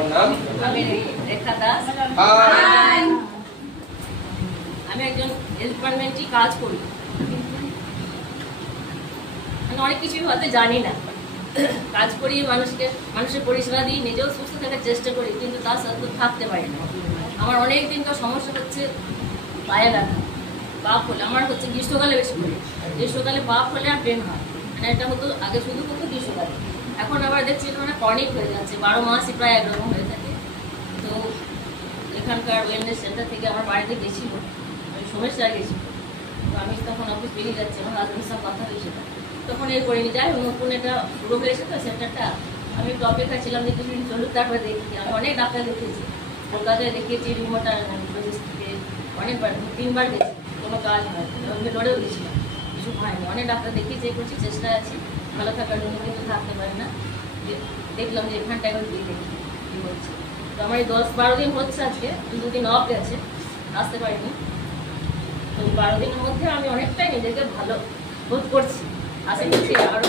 তোমার নাম? আমি রেখা দাস। হাই। আমি একজন হেলথ ডিপার্টমেন্টে কাজ করি। আমি অনেক কিছুই হয়তো জানি না, কাজ করি, মানুষের পরিষেবা দিই, নিজেও সুস্থ থাকার চেষ্টা করি, কিন্তু তার সাথে থাকতে পারি না। আমার অনেক দিনকার সমস্যা হচ্ছে পায়ে ব্যথা, পা ফোলে। আমার হচ্ছে গ্রীষ্মকালে বেশি করে, গ্রীষ্মকালে পা ফোলে আর পেন হয়। মানে এটা হতো আগে শুধু হতো গ্রীষ্মকালে, এখন আবার দেখছি মানে ক্রনিক হয়ে যাচ্ছে, 12 মাসই প্রায় একরকম হয়ে থাকে। তো এখানকার ওয়েলনেস সেন্টার থেকে আমার বাড়িতে গেছিল, আমি সমস্যায় গেছিল। তো আমি তখন অফিস বেরিয়ে যাচ্ছি, আমার হাজবেন্ডের সঙ্গে কথা হয়েছিল, তখন এই করিনি। যাই হোক, নতুন এটা শুরু হয়েছে তো সেন্টারটা, আমি একটু অপেক্ষা ছিলাম যে কিছুদিন চলুক, তারপরে দেখি। আমি অনেক ডাক্তার দেখিয়েছি, কলকাতায় দেখিয়েছি, রিউমাটোলজিস্ট থেকে অনেকবার, 3বার গেছি, কোনো কাজ হয়নি। লড়েও গেছিলাম, কিছু হয়নি। অনেক ডাক্তার দেখিয়েছি, করছি, চেষ্টায় আছি ভালো থাকার জন্য, কিন্তু থাকতে পারি না। দেখলাম যে এখানটায় দিয়ে দেখি কী হচ্ছে। তো আমার এই 10-12 দিন হচ্ছে, আজকে 2 দিন অফ গেছে, আসতে পারিনি। তো 12 দিনের মধ্যে আমি অনেকটাই নিজেকে ভালো বোধ করছি, আশা করছি আরও